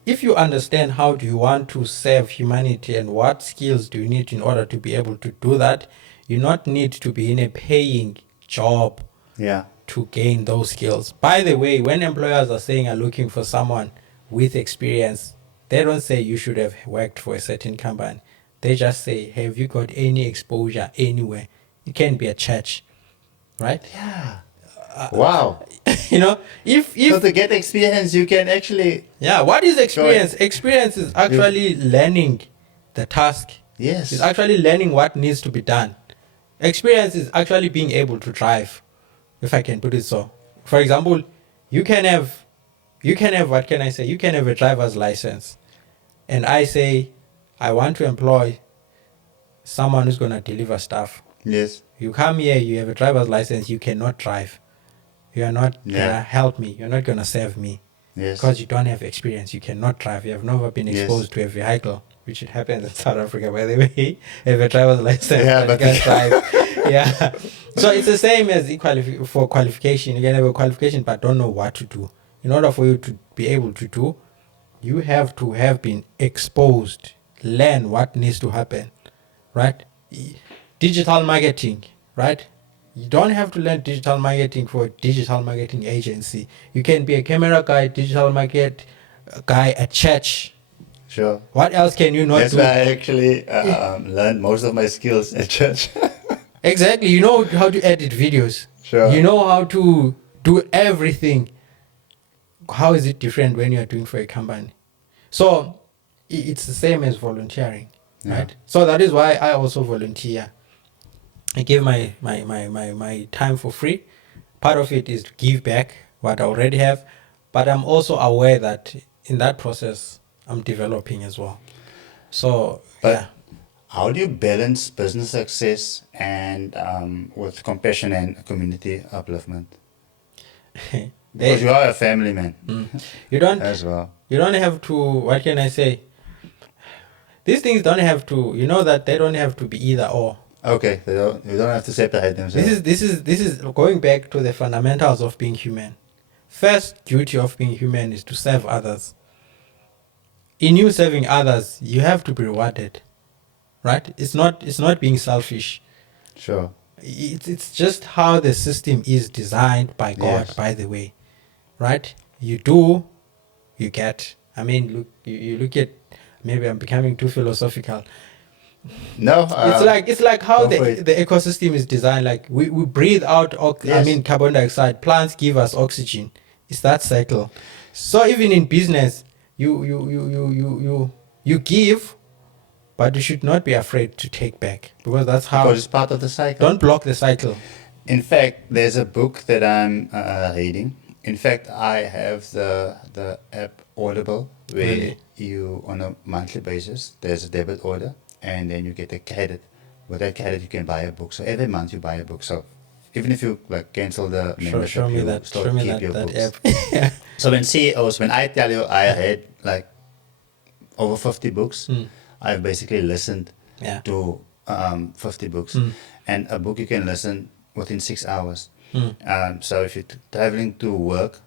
If you understand how do you want to serve humanity and what skills do you need in order to be able to do that, you not need to be in a paying job to gain those skills. By the way, when employers are saying are looking for someone with experience, they don't say you should have worked for a certain company. They just say, have you got any exposure anywhere? It can be a church, right? Yeah. Wow. If so to get experience, you can actually. Yeah. What is experience? Experience is actually learning the task. Yes. It's actually learning what needs to be done. Experience is actually being able to drive, if I can put it so. For example, you can have what can I say? You can have a driver's license, and I say, I want to employ someone who's gonna deliver stuff. Yes. You come here, you have a driver's license, you cannot drive. You are not gonna help me. You're not gonna serve me. Yes. Because you don't have experience. You cannot drive. You have never been exposed to a vehicle, which it happens in South Africa, by the way. You have a driver's license, but you can't drive. Yeah. So it's the same as for qualification. You can have a qualification but don't know what to do. In order for you to be able to do, you have to have been exposed, learn what needs to happen, right? Digital marketing, right? You don't have to learn digital marketing for a digital marketing agency. You can be a camera guy, digital market guy at church. Sure. What else can you not That's do? why I actually learned most of my skills at church. Exactly. You know how to edit videos. Sure. You know how to do everything. How is it different when you are doing for a company? So it's the same as volunteering, right? So that is why I also volunteer. I give my time for free. Part of it is to give back what I already have, but I'm also aware that in that process I'm developing as well. So how do you balance business success and with compassion and community upliftment? Because you are a family man. You don't as well. You don't have to. What can I say? These things don't have to. You know that they don't have to be either or. Okay, you don't have to separate themselves. This is going back to the fundamentals of being human. First duty of being human is to serve others. In you serving others, you have to be rewarded, right? It's not being selfish. Sure. It's just how the system is designed by God. By the way, right? You do, you get. I mean, look, you look at. Maybe I'm becoming too philosophical. No, it's like how the ecosystem is designed. Like we breathe out carbon dioxide. Plants give us oxygen. It's that cycle. So even in business, you give, but you should not be afraid to take back, because that's how. Because it's part of the cycle. Don't block the cycle. In fact, there's a book that I'm reading. In fact, I have the app Audible, where you, on a monthly basis, there's a debit order, and then you get a credit. With that credit, you can buy a book. So every month you buy a book. So even if you cancel the membership, you still keep your books. App. So when CEOs, when I tell you I read over 50 books. I've basically listened to 50 books. And a book you can listen within 6 hours. So if you're traveling to work,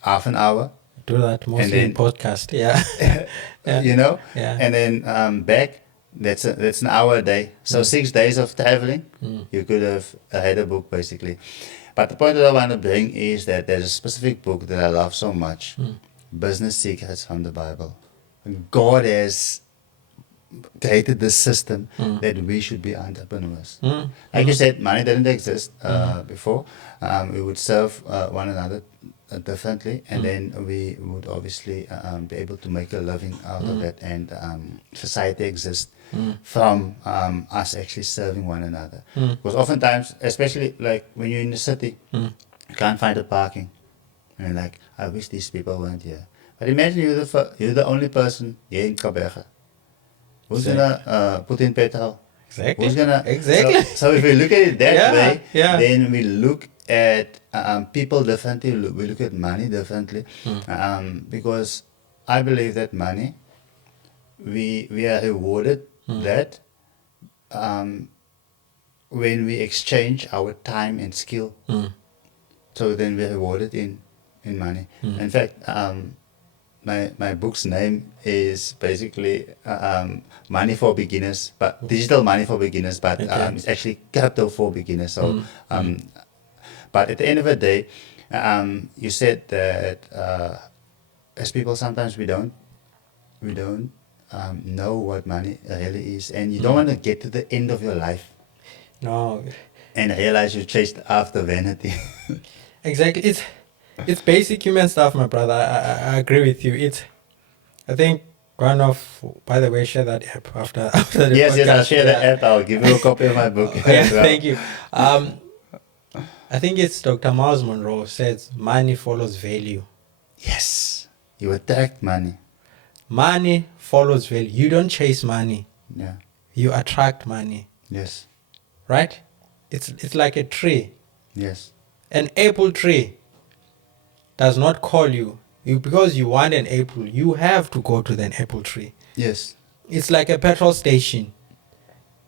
half an hour. Do that mostly in podcast, You know? And then back, that's an hour a day. So 6 days of traveling, you could have read a book basically. But the point that I want to bring is that there's a specific book that I love so much, Business Secrets from the Bible. God has created this system that we should be entrepreneurs. Like you said, money didn't exist before. We would serve one another differently, and then we would obviously be able to make a living out of that, and society exists from us actually serving one another. Because oftentimes, especially like when you're in the city, you can't find a parking, and you're like, I wish these people weren't here. But imagine you're the only person here in Kabega. Who's gonna put in petrol? Exactly. Who's gonna Exactly. So if we look at it that way, yeah. then we look at people differently. We look at money differently, because I believe that money, we are rewarded that when we exchange our time and skill. So then we're rewarded in money. In fact, my book's name is basically Money for Beginners, but Digital Money for Beginners, but it's actually Crypto for Beginners. So, but at the end of the day, you said that as people sometimes we don't know what money really is, and you don't want to get to the end of your life. No. And realize you chased after vanity. Exactly. It's basic human stuff, my brother. I agree with you. I think one of, by the way, share that app after the yes, podcast. Yes, I'll share the app. I'll give you a copy of my book. Yeah, thank you. I think it's Dr. Miles Monroe says money follows value. Yes. You attract money. Money follows value. You don't chase money. Yeah. You attract money. Yes. Right? It's like a tree. Yes. An apple tree does not call you. Because you want an apple, you have to go to the apple tree. Yes. It's like a petrol station.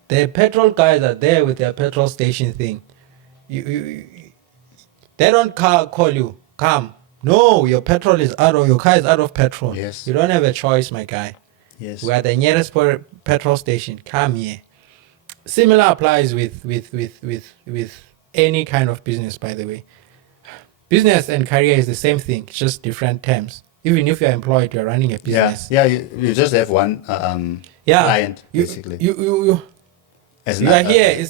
The petrol guys are there with their petrol station thing. They don't call you, come. No, your petrol is out of, your car is out of petrol. Yes. You don't have a choice, my guy. Yes. We are the nearest petrol station. Come here. Similar applies with any kind of business, by the way. Business and career is the same thing, it's just different terms. Even if you're employed, you're running a business. Yeah, you just have one client, basically. You are here.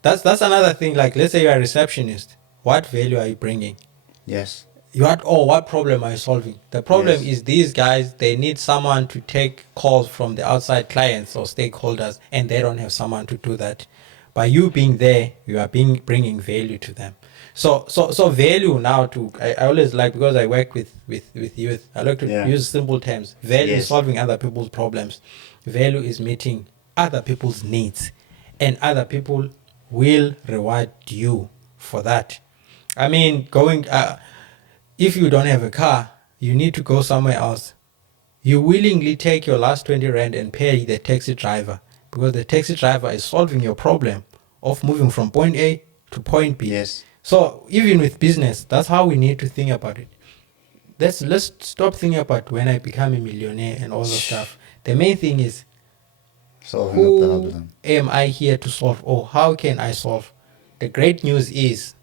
That's another thing. Like, let's say you're a receptionist. What value are you bringing? Yes. What problem are you solving? The problem is these guys, they need someone to take calls from the outside clients or stakeholders, and they don't have someone to do that. By you being there, you are bringing value to them. So value now I always like, because I work with youth, I like to use simple terms. Value is solving other people's problems. Value is meeting other people's needs, and other people will reward you for that. I mean, if you don't have a car, you need to go somewhere else. You willingly take your last 20 rand and pay the taxi driver, because the taxi driver is solving your problem of moving from point A to point B. Yes. So even with business, that's how we need to think about it. Let's stop thinking about when I become a millionaire and all that stuff. The main thing is, solving a problem. Am I here to solve, or how can I solve? The great news is,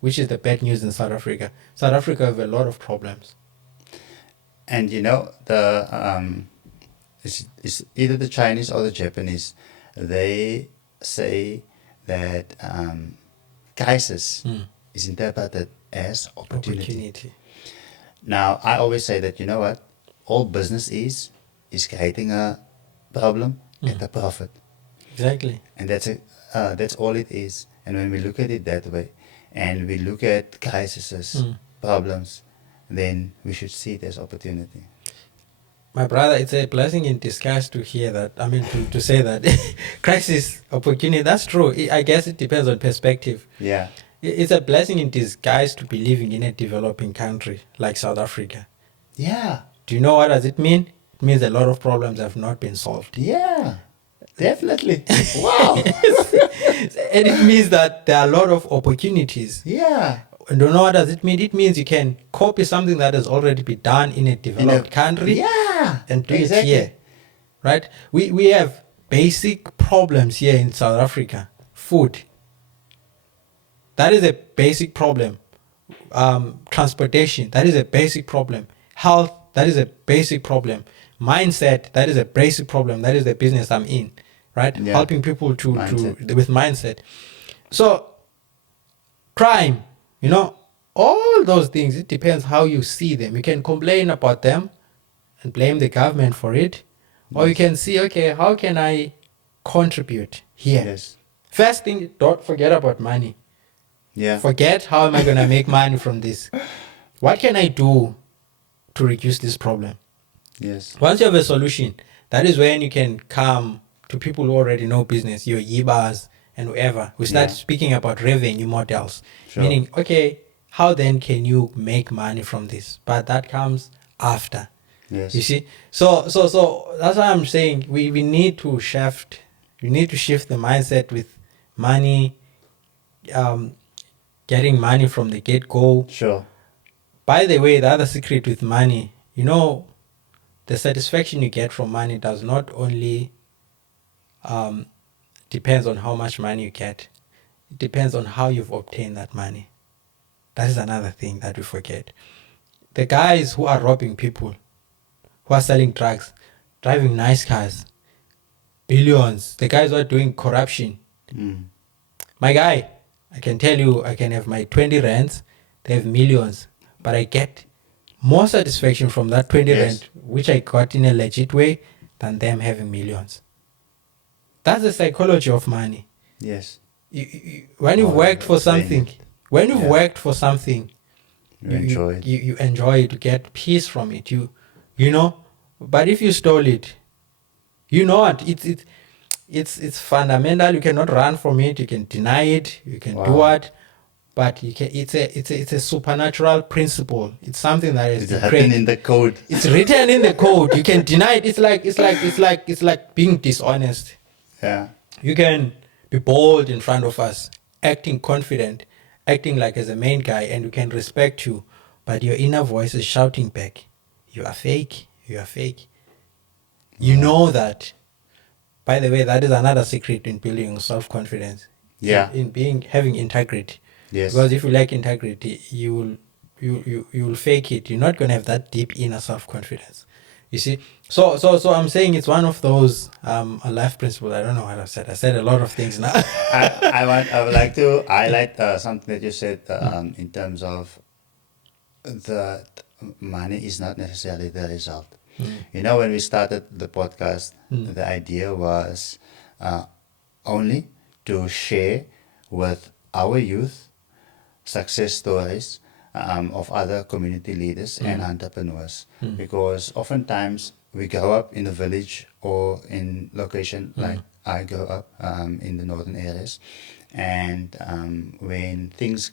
which is the bad news in South Africa. South Africa have a lot of problems. And it's either the Chinese or the Japanese. They say that crisis is interpreted as opportunity. Now, I always say that, you know what? All business is creating a problem and a profit. Exactly. And that's all it is. And when we look at it that way, and we look at crises, problems, then we should see it as opportunity. My brother, it's a blessing in disguise to hear that. I mean, to say that. Crisis, opportunity, that's true. I guess it depends on perspective. Yeah. It's a blessing in disguise to be living in a developing country like South Africa. Yeah. Do you know what does it mean? it means a lot of problems have not been solved. Yeah, definitely. Wow. And it means that there are a lot of opportunities. Yeah. And don't know what does it mean? It means you can copy something that has already been done in a developed country, and do it here. Right? We have basic problems here in South Africa. Food. That is a basic problem. Transportation. That is a basic problem. Health. That is a basic problem. Mindset. That is a basic problem. That is the business I'm in. Right? Yeah. Helping people to with mindset. So crime, all those things, it depends how you see them. You can complain about them and blame the government for it. Or you can see, okay, how can I contribute here? Yes. First thing, don't forget about money. Yeah. Forget how am I going to make money from this. What can I do to reduce this problem? Yes. Once you have a solution, that is when you can come to people who already know business, your Yibas and whoever. We start speaking about revenue models. Sure. Meaning, okay, how then can you make money from this? But that comes after. Yes. You see? So that's why I'm saying we need to shift. We need to shift the mindset with money, getting money from the get-go. Sure. By the way, the other secret with money, the satisfaction you get from money does not only depends on how much money you get. It depends on how you've obtained that money. That is another thing that we forget. The guys who are robbing people, who are selling drugs, driving nice cars, billions, the guys who are doing corruption. My guy, I can tell you, I can have my 20 rands, they have millions, but I get more satisfaction from that 20 rand, which I got in a legit way, than them having millions. That's the psychology of money. Yes. When you've worked for something, you enjoy it. You enjoy it. You get peace from it. You know. But if you stole it, you know what? It's fundamental. You cannot run from it. You can deny it. You can do what? But you can. It's a supernatural principle. It's something that is written in the code. It's written in the code. You can deny it. It's like being dishonest. Yeah. You can be bold in front of us, acting confident, acting like as a main guy, and we can respect you. But your inner voice is shouting back, "You are fake. You are fake." You know that. By the way, that is another secret in building self-confidence. Yeah. In having integrity. Yes. Because if you lack integrity, you will fake it. You're not going to have that deep inner self-confidence. You see? So I'm saying it's one of those a life principle. I don't know what I said. I said a lot of things now. I would like to highlight something that you said in terms of the money is not necessarily the result. When we started the podcast, the idea was only to share with our youth success stories of other community leaders and entrepreneurs, because oftentimes we grow up in a village or in location like I grew up in the northern areas, and when things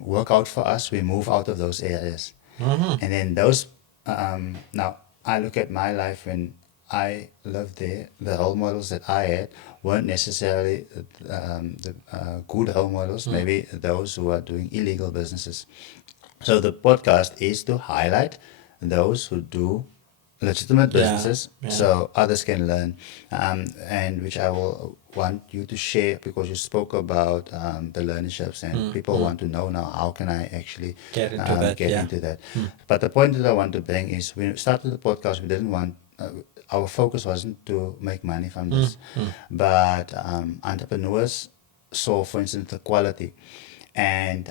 work out for us, we move out of those areas, and then those now I look at my life when I lived there, the role models that I had weren't necessarily the good role models, maybe those who are doing illegal businesses. So the podcast is to highlight those who do legitimate businesses, so others can learn, and which I will want you to share, because you spoke about the learnerships, and people want to know now, how can I actually get into that. But the point that I want to bring is, when we started the podcast, we didn't want our focus wasn't to make money from this, but entrepreneurs saw, for instance, the quality. And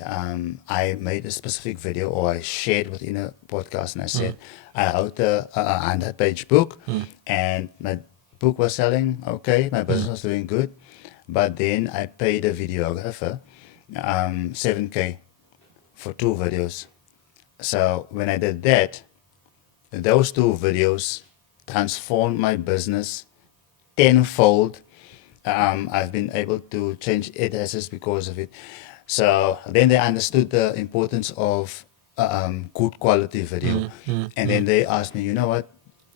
I made a specific video, or I shared within a podcast, and I said, I wrote a 100-page book, and my book was selling okay, my business was doing good, but then I paid a videographer $7,000 for 2 videos. So when I did that, those 2 videos transformed my business tenfold. I've been able to change addresses because of it. So then they understood the importance of good quality video. And then they asked me, you know what,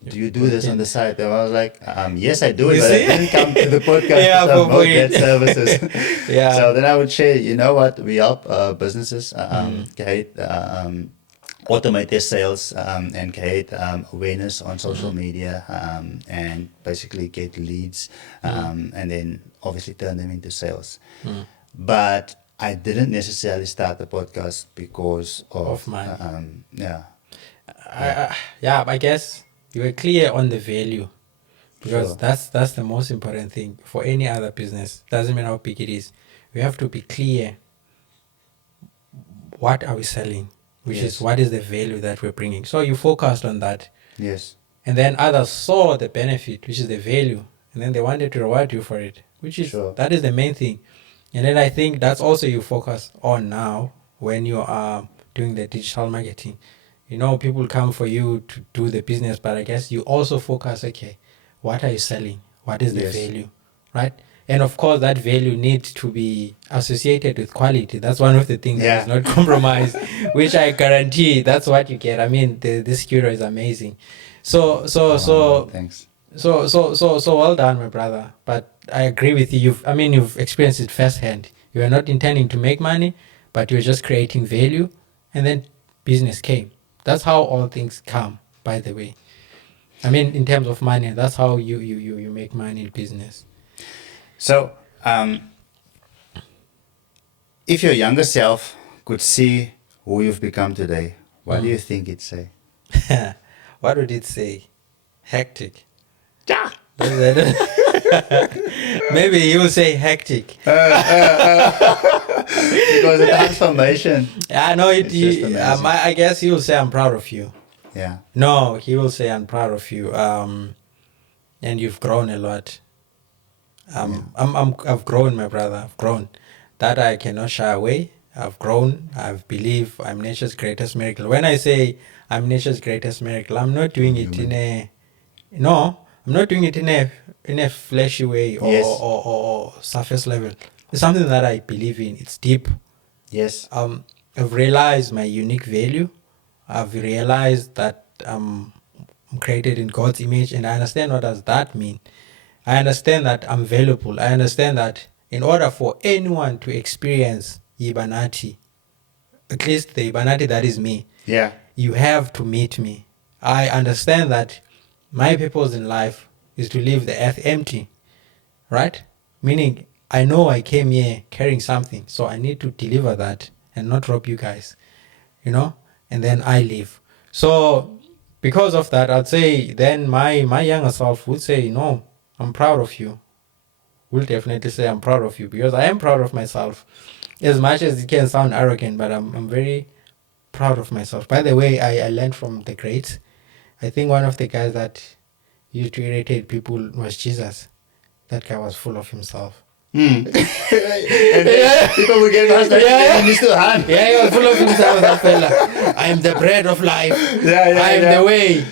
do you do this on the side? And I was like, yes, I do it, You but see? I didn't come to the podcast Yeah, to for promote it. that services. Yeah. So then I would share, you know what, we help businesses create, automate their sales and create awareness on social media and basically get leads and then obviously turn them into sales. But I didn't necessarily start the podcast because of money. yeah. I guess you were clear on the value, because Sure. that's the most important thing for any other business. Doesn't matter how big it is. We have to be clear. What are we selling? Which Yes. is what is the value that we're bringing. So you focused on that, Yes. and then others saw the benefit, which is the value, and then they wanted to reward you for it, which is Sure. that is the main thing. And then I think that's also you focus on now when you are doing the digital marketing. You know, people come for you to do the business, but I guess you also focus, okay, what are you selling? What is the Yes. value, right? And of course, that value needs to be associated with quality. That's one of the things that is not compromised, which I guarantee that's what you get. I mean, this cure is amazing. So Thanks. So well done, my brother. But I agree with you. You've experienced it firsthand. You are not intending to make money, but you're just creating value, and then business came. That's how all things come, by the way. In terms of money, that's how you make money in business. So, if your younger self could see who you've become today, what do you think it'd say? What would it say? Hectic. Yeah. Maybe you will say hectic. Because the transformation. I know it. It's just amazing. I guess he will say, "I'm proud of you." Yeah. No, he will say, "I'm proud of you." And you've grown a lot. I've grown, my brother. I've grown. That I cannot shy away. I've grown. I believe I'm nature's greatest miracle. When I say I'm nature's greatest miracle, I'm not doing it I'm not doing it in a flashy way or, Yes. or surface level. It's something that I believe in. It's deep. Yes. I've realized my unique value. I've realized that I'm created in God's image, and I understand what does that mean. I understand that I'm valuable. I understand that in order for anyone to experience Yibanathi, at least the Yibanathi that is me, Yeah. you have to meet me. I understand that my purpose in life is to leave the earth empty, right? Meaning, I know I came here carrying something, so I need to deliver that and not rob you guys, and then I leave. So, because of that, I'd say then my younger self would say, no, I'm proud of you. Will definitely say I'm proud of you, because I am proud of myself. As much as it can sound arrogant, but I'm very proud of myself. By the way, I learned from the greats. I think one of the guys that used to irritate people was Jesus. That guy was full of himself. And then people would get past that and he's still hand. Yeah, he was full of himself, that fella. I am the bread of life. I am the way.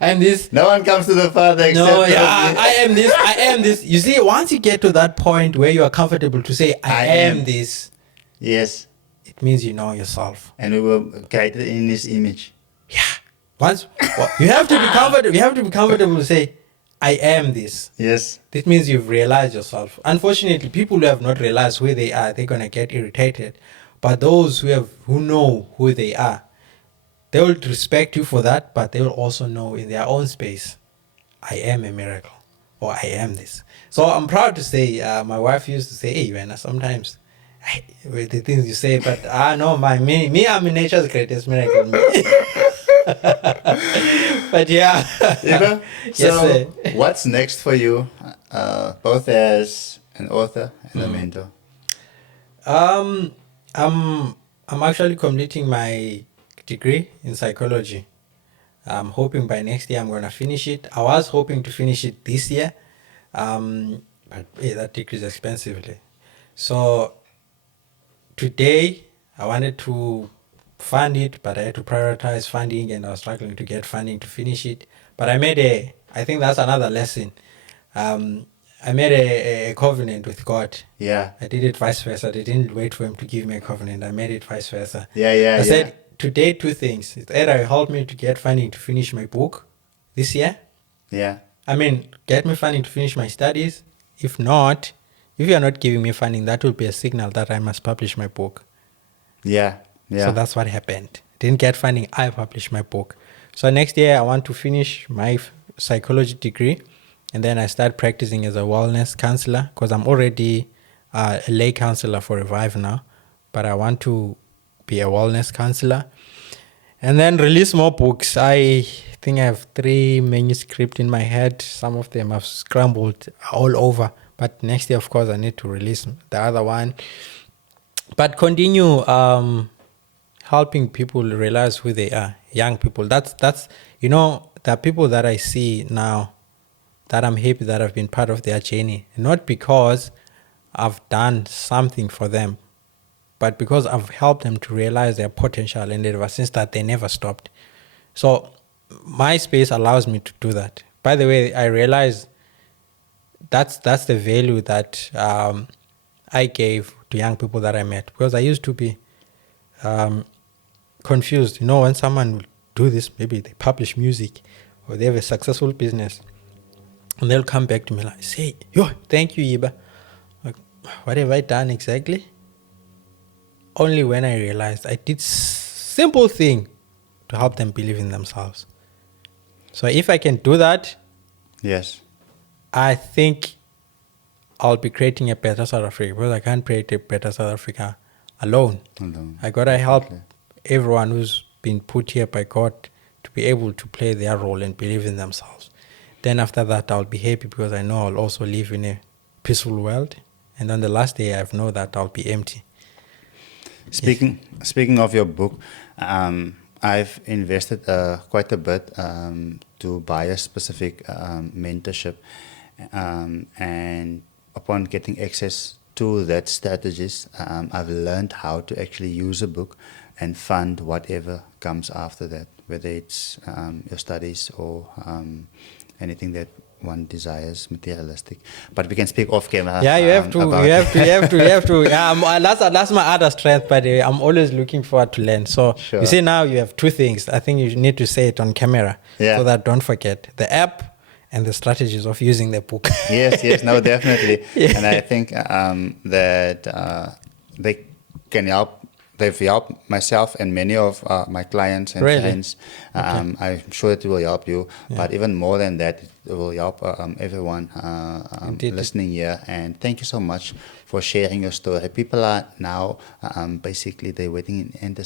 I am this. No one comes to the Father except I am this. I am this. You see, once you get to that point where you are comfortable to say, I am this. Yes. It means you know yourself. And we were created in His image. Yeah. You have to be comfortable. You have to be comfortable to say, I am this. Yes. That means you've realized yourself. Unfortunately, people who have not realized who they are, they're gonna get irritated. But those who know who they are, they will respect you for that, but they will also know in their own space, I am a miracle, or I am this. So I'm proud to say, my wife used to say, hey, man, sometimes with the things you say, but no, me, I'm nature's greatest miracle. But yeah. Eva, Yes, so sir. what's next for you, both as an author and a mentor? I'm actually completing my degree in psychology. I'm hoping by next year I'm gonna finish it. I was hoping to finish it this year, but that degree is expensive. So today I wanted to fund it, but I had to prioritize funding, and I was struggling to get funding to finish it. But I think that's another lesson. I made a covenant with God. Yeah. I did it vice versa. I didn't wait for him to give me a covenant. I made it vice versa. Yeah. I said, today, two things. It's either help me to get funding to finish my book, this year. Yeah. I mean, get me funding to finish my studies. If not, if you are not giving me funding, that will be a signal that I must publish my book. Yeah. Yeah. So that's what happened. Didn't get funding, I published my book. So next year, I want to finish my psychology degree. And then I start practicing as a wellness counselor because I'm already a lay counselor for Revive now. But I want to be a wellness counselor. And then release more books. I think I have 3 manuscripts in my head. Some of them have scrambled all over. But next year, of course, I need to release the other one. But continue helping people realize who they are. Young people. That's the people that I see now that I'm happy that I've been part of their journey. Not because I've done something for them, but because I've helped them to realize their potential, and ever since that, they never stopped. So my space allows me to do that. By the way, I realize that's the value that I gave to young people that I met, because I used to be confused. When someone will do this, maybe they publish music or they have a successful business, and they'll come back to me like, say, yo, thank you, Yiba. Like, what have I done exactly? Only when I realized I did simple thing to help them believe in themselves. So if I can do that, yes, I think I'll be creating a better South Africa, because I can't create a better South Africa alone. I gotta help everyone who's been put here by God to be able to play their role and believe in themselves. Then after that, I'll be happy, because I know I'll also live in a peaceful world. And on the last day, I know that I'll be empty. Speaking of your book, I've invested quite a bit to buy a specific mentorship, and upon getting access to that strategies, I've learned how to actually use a book and fund whatever comes after that, whether it's your studies or anything that one desires, materialistic. But we can speak off camera. Yeah, you have to. That's my other strength, by the way. I'm always looking forward to learn. So you see, now you have 2 things. I think you need to say it on camera, so that don't forget the app and the strategies of using the book. Yes, no, definitely. And I think that they can help. They've helped myself and many of my clients and friends. I'm sure it will help you, but even more than that, it will help everyone listening here. And thank you so much for sharing your story. People are now basically they're waiting in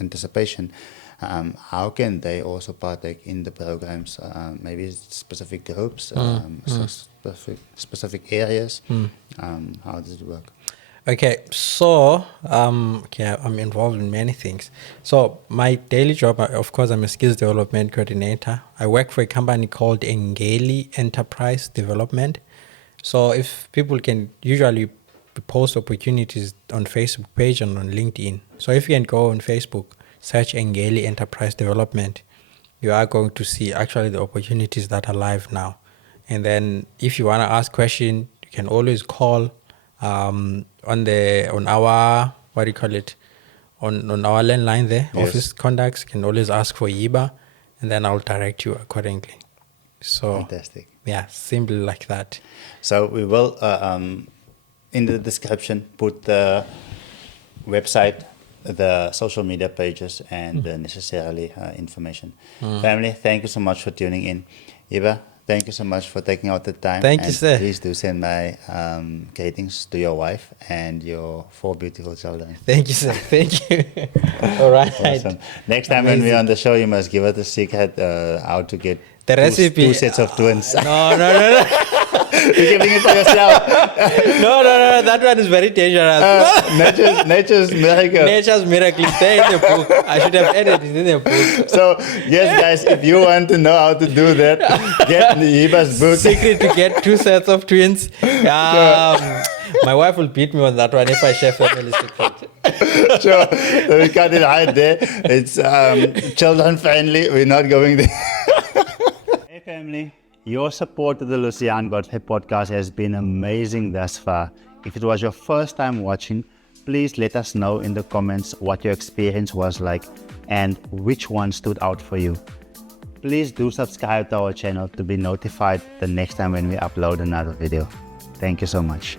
anticipation. How can they also partake in the programs? Maybe specific groups, specific areas. How does it work? Okay, so I'm involved in many things. So my daily job, of course, I'm a skills development coordinator. I work for a company called Engeli Enterprise Development. So if people can usually post opportunities on Facebook page and on LinkedIn. So if you can go on Facebook, search Engeli Enterprise Development, you are going to see actually the opportunities that are live now. And then if you want to ask questions, you can always call on our on our landline there, office contacts. Can always ask for Yiba, and then I'll direct you accordingly. So fantastic. Yeah, simply like that. So we will in the description put the website, the social media pages, and the necessarily information. Family, thank you so much for tuning in. Yiba, thank you so much for taking out the time. Thank you, sir. Please do send my greetings to your wife and your 4 beautiful children. Thank you, sir. Thank you. All right. Awesome. Next time when we're on the show, you must give us the secret how to get the recipe. 2 sets of twins. No. You're giving it for yourself. No. That one is very dangerous. Nature's miracle. Nature's miracle. Stay in the book. I should have added it in the book. So, yes, guys, if you want to know how to do that, get Yiba's book. Secret to get 2 sets of twins. My wife will beat me on that one if I share family secret. Sure. So we cut it right there. It's children friendly. We're not going there. Hey, family. Your support to the Luciaan Godfrey Podcast has been amazing thus far. If it was your first time watching, please let us know in the comments what your experience was like and which one stood out for you. Please do subscribe to our channel to be notified the next time when we upload another video. Thank you so much.